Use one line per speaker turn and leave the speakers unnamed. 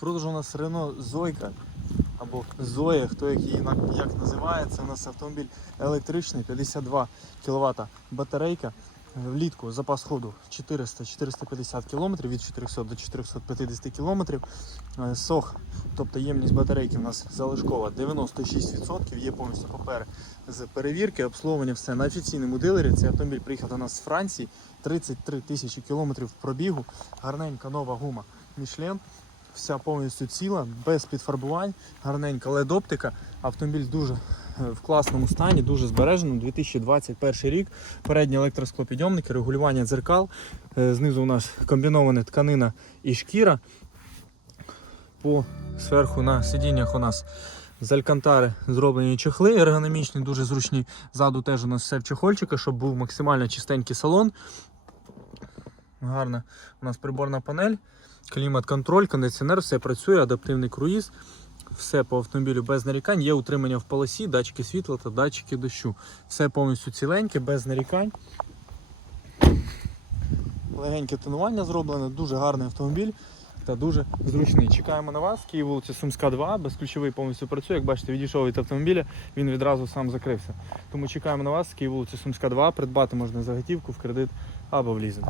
Продаж у нас Renault Зойка або Зоя, хто як її як називає. Це у нас автомобіль електричний, 52 кВт батарейка. Влітку запас ходу 400-450 км, від 400 до 450 км. Е, Сох, тобто ємність батарейки у нас залишкова 96%, є повністю папери з перевірки, обслуговування все на офіційному дилері. Цей автомобіль приїхав до нас з Франції, 33 тисячі кілометрів пробігу, гарненька нова гума Michelin, вся повністю ціла, без підфарбувань, гарненька LED-оптика. Автомобіль дуже е, в класному стані, дуже збережений. 2021 рік. Передні електросклопідйомники, регулювання дзеркал. Е, Знизу у нас комбінована тканина і шкіра. По зверху на сидіннях у нас з алькантари зроблені чехли ергономічні, дуже зручні. Ззаду теж у нас все в чехольчиках, щоб був максимально чистенький салон. Гарна у нас приборна панель, клімат-контроль, кондиціонер, все працює, адаптивний круїз. Все по автомобілю без нарікань. Є утримання в полосі, датчики світла та датчики дощу. Все повністю ціленьке, без нарікань. Легеньке тонування зроблене, дуже гарний автомобіль та дуже зручний. Чекаємо на вас. Київ вулиця Сумська 2, безключовий повністю працює. Як бачите, відійшов від автомобіля, він відразу сам закрився. Тому чекаємо на вас. Київ вулиця Сумська 2. Придбати можна за готівку в кредит або в лізинг.